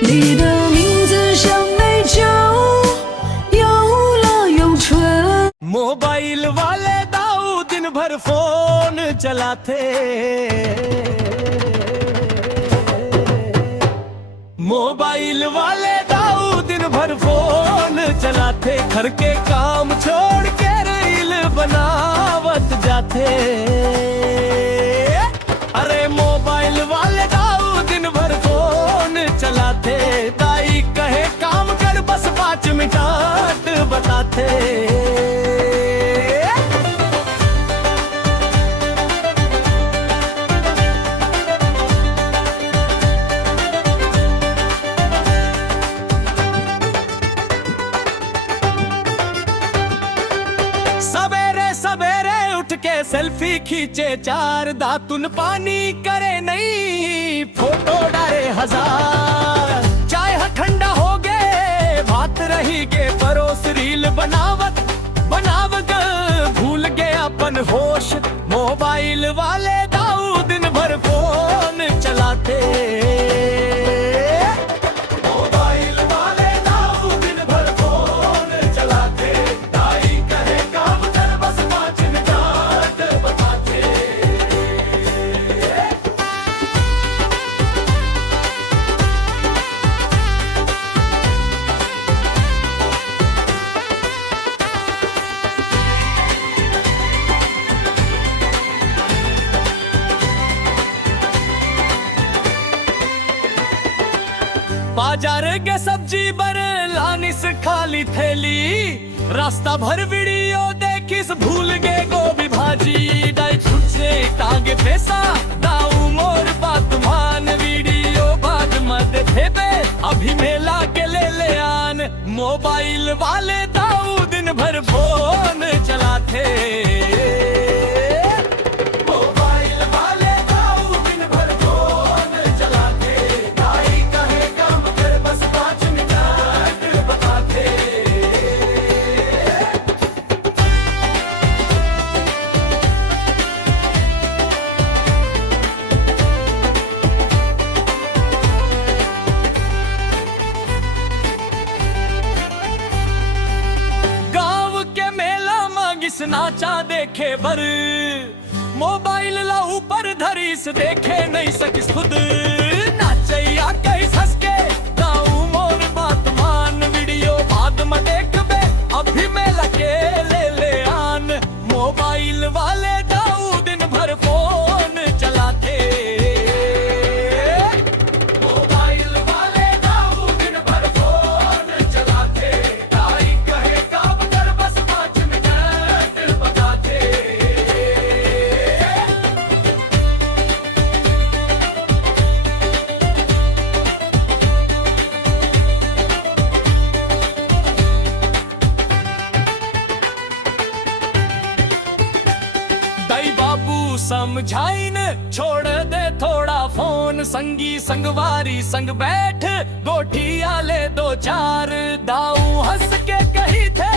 你的名字像美酒，又辣又醇。 mobile वाले दाऊ दिन भर फोन चलाते, मोबाइल वाले दाऊ दिन भर फोन चलाते, घर के काम छोड़ के रील बनावत जाते। अरे मोबाइल वाले दाऊ दिन भर फोन चलाते, दाई कहे काम कर बस 5 मिनट बताते। सवेरे सवेरे उठ के सेल्फी खींचे 4, दातुन पानी करे नहीं, फोटो डाले 1000। चाय ठंडा हो गए भात रही गे परोस, रील बनावत बनावत भूल गए अपन होश। मोबाइल वाले दाऊ दिन भर फोन चलाते, मोबाइल वाले दाऊ दिन भर फोन चलाते, दाई कहे काम कर बस 5 मिनट बताते। बाजार के सब्जी बर लानिस खाली थैली, रास्ता भर वीडियो देखिस भूल गए गोभी भाजी। डाई छुट्टे टांगे पैसा दाऊ मोर बात मान, वीडियो बाद मत देबे अभी मेला के ले आन। मोबाइल वाले दाऊ दिन भर फोन चलाते, मोबाइल वाले दाऊ दिन भर फोन चलाते, दाई कहे काम कर बस 5 मिनट बताते। गांव के मेला मांगिस नाचा देखे बर, मोबाइल ला ऊपर धरीस देखे नहीं सकिस खुद। नाचैया कैस हंस के दाऊ मोर बात मान, वीडियो बाद में देखबे अभी मेला के ले आन। मोबाइल वाले दाऊ दिन भर फोन चलाते, मोबाइल वाले दाऊ दिन भर फोन चलाते, दाई कहे काम कर बस 5 मिनट बताते। दाई बाबू समझाइन छोड़ दे थोड़ा फोन, संगी संगवारी संग बैठ गोठिया ले 2-4। दाऊ हंस के कही थे